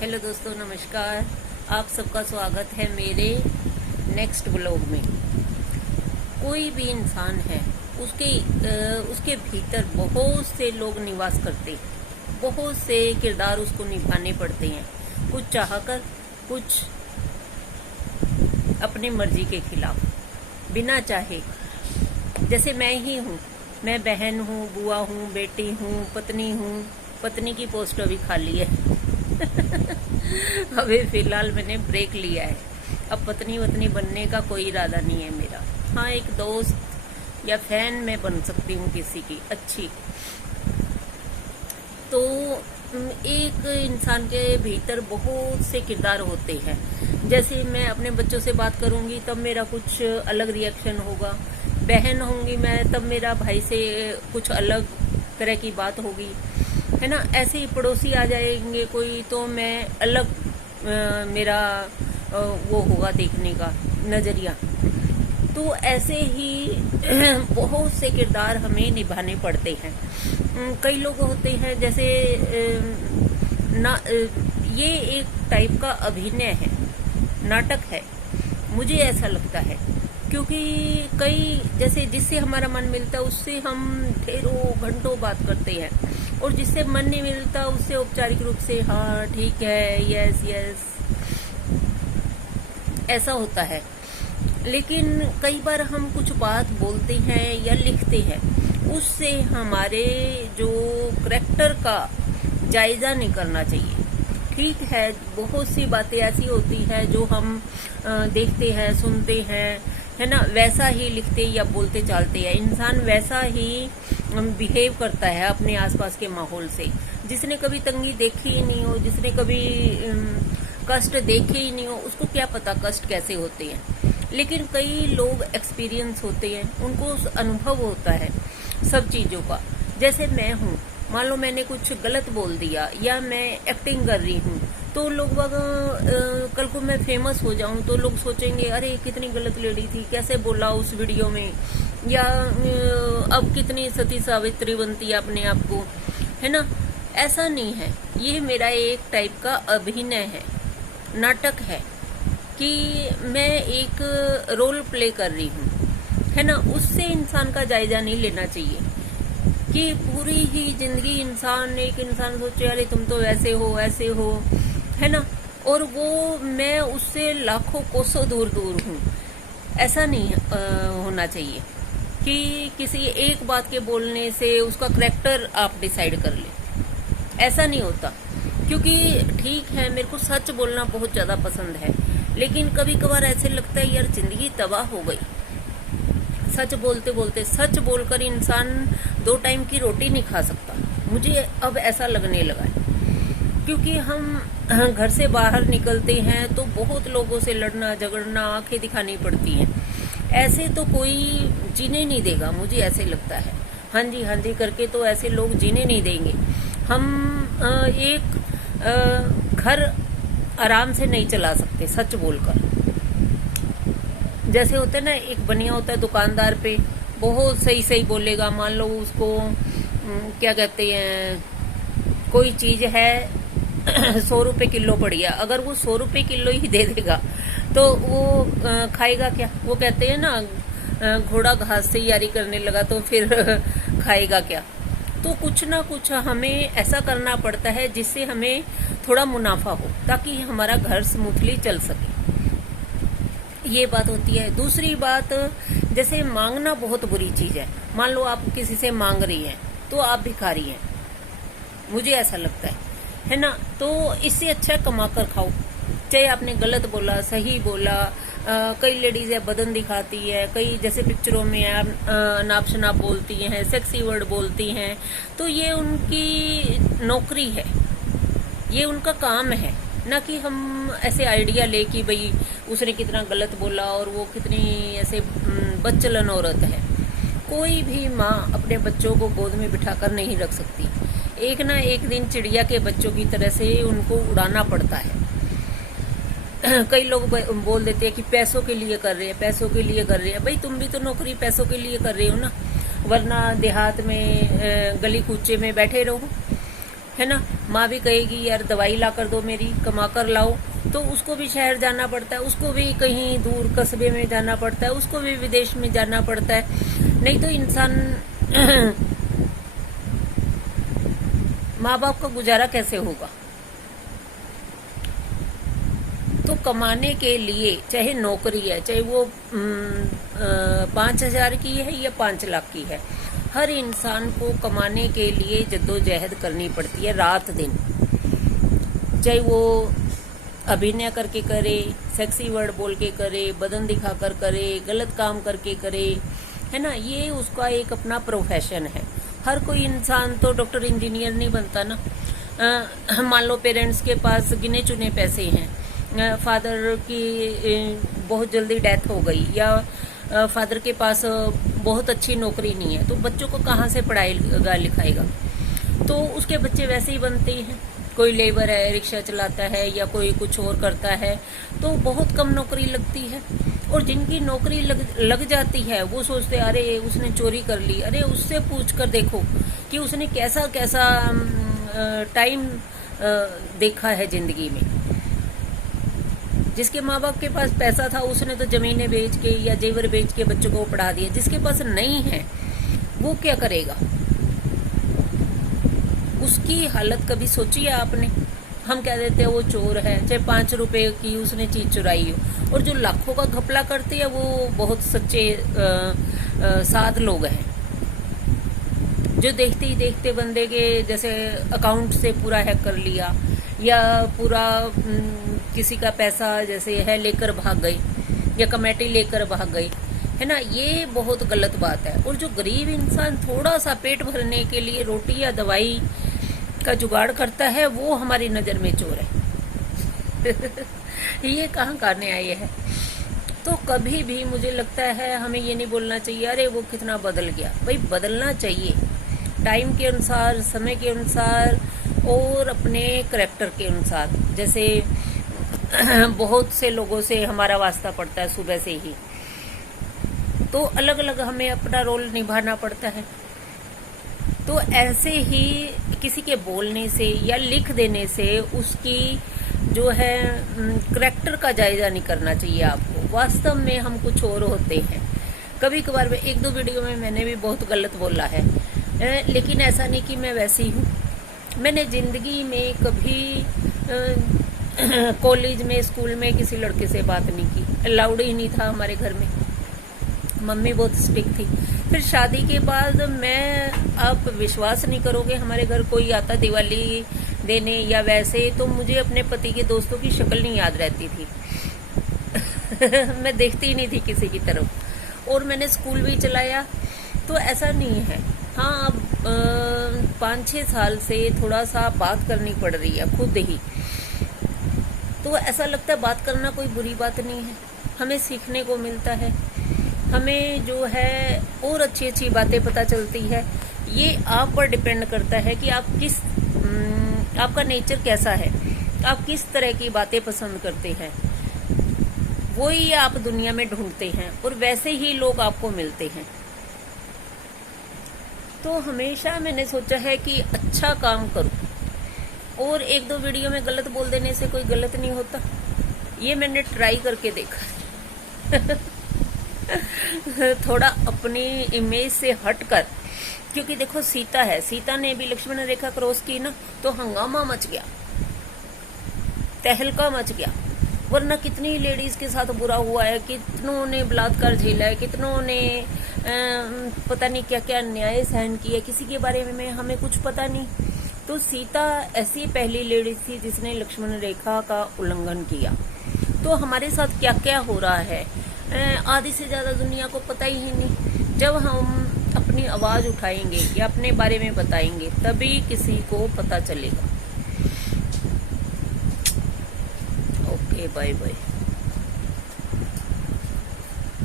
Hello दोस्तों, नमस्कार। आप सबका स्वागत है मेरे नेक्स्ट ब्लॉग में। कोई भी इंसान है, उसके भीतर बहुत से लोग निवास करते हैं। बहुत से किरदार उसको निभाने पड़ते हैं, कुछ चाहकर, कुछ अपनी मर्जी के खिलाफ, बिना चाहे। जैसे मैं ही हूँ, मैं बहन हूँ, बुआ हूँ, बेटी हूँ, पत्नी हूँ। पत्नी की पोस्ट अभी खाली है। अभी फिलहाल मैंने ब्रेक लिया है। अब पत्नी वतनी बनने का कोई इरादा नहीं है मेरा। हाँ, एक दोस्त या फैन मैं बन सकती हूँ किसी की अच्छी। तो एक इंसान के भीतर बहुत से किरदार होते हैं। जैसे मैं अपने बच्चों से बात करूंगी तब मेरा कुछ अलग रिएक्शन होगा। बहन होंगी मैं तब मेरा भाई से कुछ अलग तरह की बात होगी, है ना। ऐसे ही पड़ोसी आ जाएंगे कोई तो मैं अलग मेरा वो होगा देखने का नजरिया। तो ऐसे ही बहुत से किरदार हमें निभाने पड़ते हैं। कई लोग होते हैं जैसे ये एक टाइप का अभिनय है, नाटक है, मुझे ऐसा लगता है। क्योंकि कई जैसे जिससे हमारा मन मिलता है उससे हम ढेरों घंटों बात करते हैं, और जिससे मन नहीं मिलता उससे औपचारिक रूप से हाँ ठीक है, यस यस, ऐसा होता है। लेकिन कई बार हम कुछ बात बोलते हैं या लिखते हैं, उससे हमारे जो करैक्टर का जायजा नहीं करना चाहिए। ठीक है, बहुत सी बातें ऐसी होती है जो हम देखते हैं, सुनते हैं, है ना, वैसा ही लिखते या बोलते चालते हैं। इंसान वैसा ही बिहेव करता है अपने आसपास के माहौल से। जिसने कभी तंगी देखी ही नहीं हो, जिसने कभी कष्ट देखे ही नहीं हो, उसको क्या पता कष्ट कैसे होते हैं। लेकिन कई लोग एक्सपीरियंस होते हैं, उनको अनुभव होता है सब चीजों का। जैसे मैं हूँ, मान लो मैंने कुछ गलत बोल दिया या मैं एक्टिंग कर रही हूँ, तो लोग कल को मैं फेमस हो जाऊं तो लोग सोचेंगे अरे कितनी गलत लेडी थी, कैसे बोला उस वीडियो में, या अब कितनी सती सावित्री बनती है अपने आप को, है ना। ऐसा नहीं है, ये मेरा एक टाइप का अभिनय है, नाटक है कि मैं एक रोल प्ले कर रही हूँ, है ना। उससे इंसान का जायजा नहीं लेना चाहिए कि पूरी ही जिंदगी एक इंसान सोचे अरे तुम तो ऐसे हो, ऐसे हो, है ना, और वो मैं उससे लाखों कोसों दूर हूँ। ऐसा नहीं होना चाहिए कि किसी एक बात के बोलने से उसका करैक्टर आप डिसाइड कर ले। ऐसा नहीं होता। क्योंकि ठीक है, मेरे को सच बोलना बहुत ज्यादा पसंद है, लेकिन कभी कभार ऐसे लगता है यार जिंदगी तबाह हो गई। सच बोलते बोलते, सच बोलकर इंसान 2 टाइम की रोटी नहीं खा सकता, मुझे अब ऐसा लगने लगा है। क्योंकि हम घर से बाहर निकलते हैं तो बहुत लोगों से लड़ना झगड़ना, आंखें दिखानी पड़ती हैं। ऐसे तो कोई जीने नहीं देगा, मुझे ऐसे लगता है। हाँ जी करके तो ऐसे लोग जीने नहीं देंगे। हम एक घर आराम से नहीं चला सकते सच बोलकर। जैसे होते ना, एक बनिया होता है दुकानदार पे, बहुत सही बोलेगा। मान लो उसको क्या कहते हैं, कोई चीज है 100 रुपए किलो पड़ी है, अगर वो 100 रुपए किलो ही दे देगा तो वो खाएगा क्या। वो कहते हैं ना, घोड़ा घास से यारी करने लगा तो फिर खाएगा क्या। तो कुछ ना कुछ हमें ऐसा करना पड़ता है जिससे हमें थोड़ा मुनाफा हो, ताकि हमारा घर स्मूथली चल सके। ये बात होती है। दूसरी बात, जैसे मांगना बहुत बुरी चीज है। मान लो आप किसी से मांग रही हैं तो आप भिखारी हैं, मुझे ऐसा लगता है ना। तो इससे अच्छा कमा कर खाओ। चाहे आपने गलत बोला, सही बोला, कई लेडीज है बदन दिखाती है, कई जैसे पिक्चरों में अनाप शनाप बोलती हैं, सेक्सी वर्ड बोलती हैं, तो ये उनकी नौकरी है, ये उनका काम है। ना कि हम ऐसे आइडिया ले कि भाई उसने कितना गलत बोला और वो कितनी ऐसे बदचलन औरत है। कोई भी माँ अपने बच्चों को गोद में बिठाकर नहीं रख सकती। एक ना एक दिन चिड़िया के बच्चों की तरह से उनको उड़ाना पड़ता है। कई लोग बोल देते हैं कि पैसों के लिए कर रहे हैं, पैसों के लिए कर रहे हैं। भाई तुम भी तो नौकरी पैसों के लिए कर रहे हो ना, वरना देहात में गली कूचे में बैठे रहो, है ना। माँ भी कहेगी यार दवाई ला कर दो मेरी, कमा कर लाओ, तो उसको भी शहर जाना पड़ता है, उसको भी कहीं दूर कस्बे में जाना पड़ता है, उसको भी विदेश में जाना पड़ता है। नहीं तो इंसान माँ बाप का गुजारा कैसे होगा। तो कमाने के लिए चाहे नौकरी है, चाहे वो 5,000 की है या 5 लाख की है, हर इंसान को कमाने के लिए जद्दोजहद करनी पड़ती है रात दिन। चाहे वो अभिनय करके करे, सेक्सी वर्ड बोल के करे, बदन दिखाकर करे, गलत काम करके करे, है ना, ये उसका एक अपना प्रोफेशन है। हर कोई इंसान तो डॉक्टर इंजीनियर नहीं बनता ना। मान लो पेरेंट्स के पास गिने चुने पैसे हैं, फादर की बहुत जल्दी डेथ हो गई, या फादर के पास बहुत अच्छी नौकरी नहीं है, तो बच्चों को कहाँ से पढ़ाएगा लिखाएगा। तो उसके बच्चे वैसे ही बनते हैं। कोई लेबर है, रिक्शा चलाता है, या कोई कुछ और करता है, तो बहुत कम नौकरी लगती है। और जिनकी नौकरी लग जाती है वो सोचते हैं अरे उसने चोरी कर ली। अरे उससे पूछ कर देखो कि उसने कैसा कैसा टाइम देखा है जिंदगी में। जिसके माँ बाप के पास पैसा था उसने तो जमीनें बेच के या जेवर बेच के बच्चों को पढ़ा दिया। जिसके पास नहीं है वो क्या करेगा, उसकी हालत कभी सोची है आपने। हम कह देते हैं वो चोर है, चाहे 5 रुपए की उसने चीज चुराई हो। और जो लाखों का घपला करते हैं वो बहुत सच्चे साध लोग हैं, जो देखते ही देखते बंदे के जैसे अकाउंट से पूरा हैक कर लिया, या पूरा किसी का पैसा जैसे है लेकर भाग गई, या कमेटी लेकर भाग गई, है ना। ये बहुत गलत बात है। और जो गरीब इंसान थोड़ा सा पेट भरने के लिए रोटी या दवाई का जुगाड़ करता है वो हमारी नजर में चोर है। ये कहाँ करने आए है। तो कभी भी मुझे लगता है हमें ये नहीं बोलना चाहिए अरे वो कितना बदल गया। भाई बदलना चाहिए टाइम के अनुसार, समय के अनुसार और अपने करैक्टर के अनुसार। जैसे बहुत से लोगों से हमारा वास्ता पड़ता है सुबह से ही, तो अलग अलग हमें अपना रोल निभाना पड़ता है। तो ऐसे ही किसी के बोलने से या लिख देने से उसकी जो है करैक्टर का जायजा नहीं करना चाहिए आपको। वास्तव में हम कुछ और होते हैं। कभी कभार में 1-2 वीडियो में मैंने भी बहुत गलत बोला है, लेकिन ऐसा नहीं कि मैं वैसी हूँ। मैंने जिंदगी में कभी कॉलेज में, स्कूल में किसी लड़के से बात नहीं की, अलाउड ही नहीं था हमारे घर में। मम्मी बहुत स्ट्रिक्ट थी। फिर शादी के बाद मैं, आप विश्वास नहीं करोगे, हमारे घर कोई आता दिवाली देने या वैसे, तो मुझे अपने पति के दोस्तों की शक्ल नहीं याद रहती थी। मैं देखती ही नहीं थी किसी की तरफ। और मैंने स्कूल भी चलाया, तो ऐसा नहीं है। हाँ, अब 5-6 साल से थोड़ा सा बात करनी पड़ रही है खुद ही, तो ऐसा लगता है बात करना कोई बुरी बात नहीं है। हमें सीखने को मिलता है, हमें जो है और अच्छी अच्छी बातें पता चलती है। ये आप पर डिपेंड करता है कि आप किस, आपका नेचर कैसा है, आप किस तरह की बातें पसंद करते हैं। वही आप दुनिया में ढूंढते हैं और वैसे ही लोग आपको मिलते हैं। तो हमेशा मैंने सोचा है कि अच्छा काम करूं, और 1-2 वीडियो में गलत बोल देने से कोई गलत नहीं होता। ये मैंने ट्राई करके देखा। थोड़ा अपनी इमेज से हटकर, क्योंकि देखो सीता है, सीता ने भी लक्ष्मण रेखा क्रॉस की ना, तो हंगामा मच गया, तहलका मच गया। वरना कितनी लेडीज के साथ बुरा हुआ है, कितनों ने बलात्कार झेला है, कितनों ने पता नहीं क्या क्या अन्याय सहन किया, किसी के बारे में हमें कुछ पता नहीं। तो सीता ऐसी पहली लेडीज थी जिसने लक्ष्मण रेखा का उल्लंघन किया। तो हमारे साथ क्या क्या हो रहा है आधी से ज्यादा दुनिया को पता ही नहीं। जब हम अपनी आवाज उठाएंगे या अपने बारे में बताएंगे तभी किसी को पता चलेगा। Okay, bye bye.